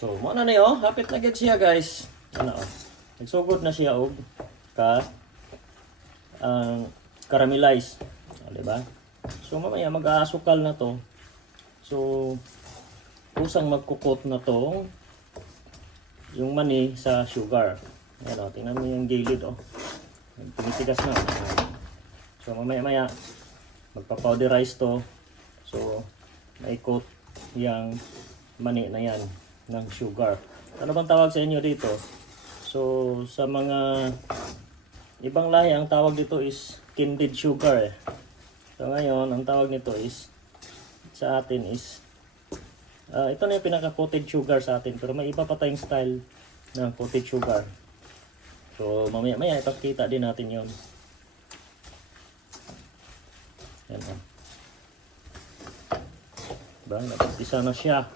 So, mo na niyo, hapit na gid siya, guys. Ano oh. Nagsugod na siya og caramelize, di ba? So mamaya mag-aasukal na to. So kusang magkukot na to yung mani sa sugar. Ayan o, tingnan mo yung gilid o. Tumitigas na. So mamaya magpa-powderize to. So maikot yung mani na yan ng sugar. Ano bang tawag sa inyo dito? So sa mga ibang lahi ang tawag dito is candied sugar eh. So ngayon ang tawag nito is sa atin is ito na yung pinaka-coated sugar sa atin, pero may iba pa tayong style ng coated sugar. So mamaya ipakita din natin yon. Yan o. Diba? Napagpisa na siya.